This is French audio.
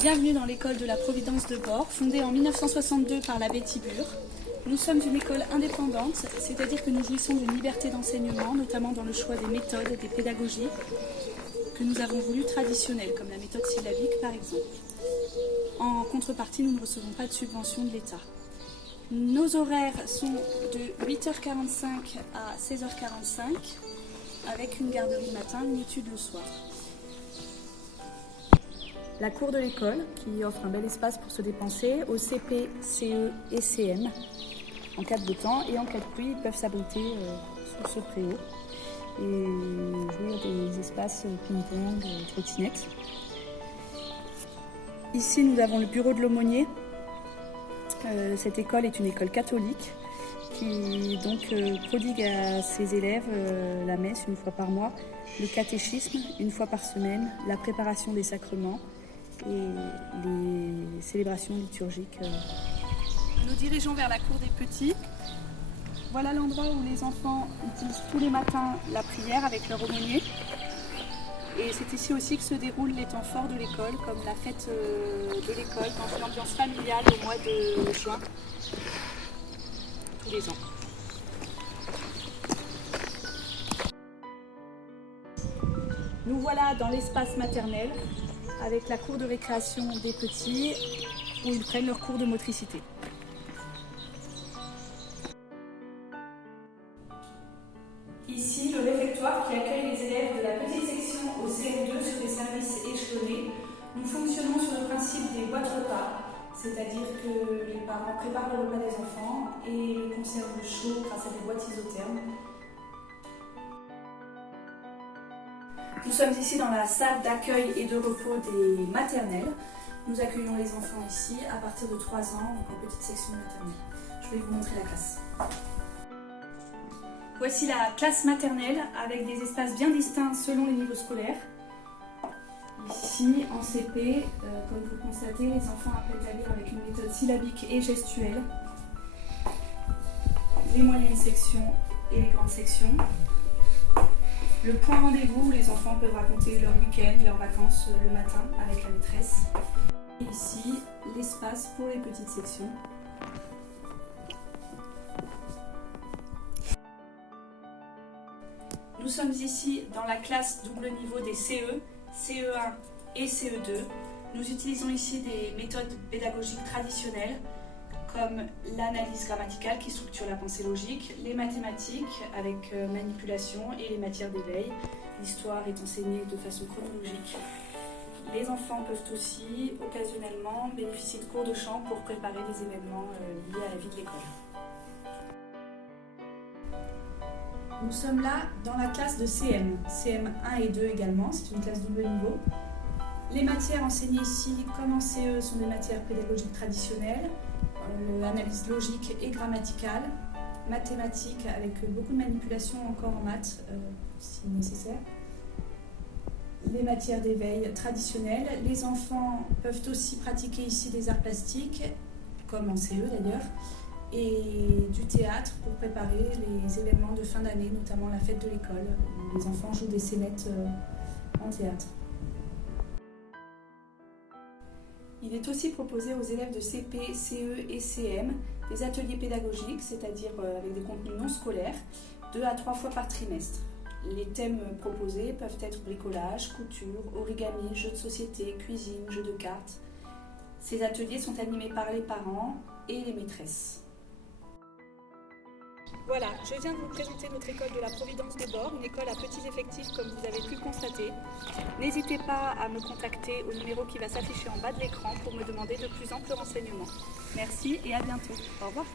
Bienvenue dans l'école de la Providence de Bord, fondée en 1962 par l'abbé Tiburce. Nous sommes une école indépendante, c'est-à-dire que nous jouissons d'une liberté d'enseignement, notamment dans le choix des méthodes et des pédagogies que nous avons voulu traditionnelles, comme la méthode syllabique par exemple. En contrepartie, nous ne recevons pas de subvention de l'État. Nos horaires sont de 8h45 à 16h45, avec une garderie le matin, une étude le soir. La cour de l'école, qui offre un bel espace pour se dépenser, au CP, CE et CM. En cas de beau temps et en cas de pluie, ils peuvent s'abriter sous ce préau et jouir des espaces ping-pong, trottinettes. Ici, nous avons le bureau de l'aumônier. Cette école est une école catholique qui donc prodigue à ses élèves la messe une fois par mois, le catéchisme une fois par semaine, la préparation des sacrements et les célébrations liturgiques. Nous dirigeons vers la cour des petits. Voilà l'endroit où les enfants utilisent tous les matins la prière avec leur aumônier. Et c'est ici aussi que se déroulent les temps forts de l'école, comme la fête de l'école, dans une ambiance familiale au mois de juin, tous les ans. Nous voilà dans l'espace maternel, avec la cour de récréation des petits, où ils prennent leur cours de motricité. Ici, le réfectoire qui accueille les élèves de la petite section au CM2 sur des services échelonnés. Nous fonctionnons sur le principe des boîtes repas, c'est-à-dire que les parents préparent le repas des enfants et le conservent chaud grâce à des boîtes isothermes. Nous sommes ici dans la salle d'accueil et de repos des maternelles. Nous accueillons les enfants ici à partir de 3 ans, donc en petite section maternelle. Je vais vous montrer la classe. Voici la classe maternelle avec des espaces bien distincts selon les niveaux scolaires. Ici, en CP, comme vous le constatez, les enfants apprennent à lire avec une méthode syllabique et gestuelle. Les moyennes sections et les grandes sections. Le point rendez-vous où les enfants peuvent raconter leur week-end, leurs vacances le matin avec la maîtresse. Et ici, l'espace pour les petites sections. Nous sommes ici dans la classe double niveau des CE, CE1 et CE2. Nous utilisons ici des méthodes pédagogiques traditionnelles comme l'analyse grammaticale qui structure la pensée logique, les mathématiques avec manipulation et les matières d'éveil. L'histoire est enseignée de façon chronologique. Les enfants peuvent aussi occasionnellement bénéficier de cours de chant pour préparer des événements liés à la vie de l'école. Nous sommes là dans la classe de CM, CM1 et 2 également, c'est une classe double niveau. Les matières enseignées ici, comme en CE, sont des matières pédagogiques traditionnelles, l'analyse logique et grammaticale, mathématiques avec beaucoup de manipulation encore en maths, si nécessaire. Les matières d'éveil traditionnelles. Les enfants peuvent aussi pratiquer ici des arts plastiques, comme en CE d'ailleurs, et du théâtre pour préparer les événements de fin d'année, notamment la fête de l'école, où les enfants jouent des scénettes en théâtre. Il est aussi proposé aux élèves de CP, CE et CM des ateliers pédagogiques, c'est-à-dire avec des contenus non scolaires, 2 à 3 fois par trimestre. Les thèmes proposés peuvent être bricolage, couture, origami, jeux de société, cuisine, jeux de cartes. Ces ateliers sont animés par les parents et les maîtresses. Voilà, je viens de vous présenter notre école de la Providence de Bord, une école à petits effectifs comme vous avez pu le constater. N'hésitez pas à me contacter au numéro qui va s'afficher en bas de l'écran pour me demander de plus amples renseignements. Merci et à bientôt. Au revoir.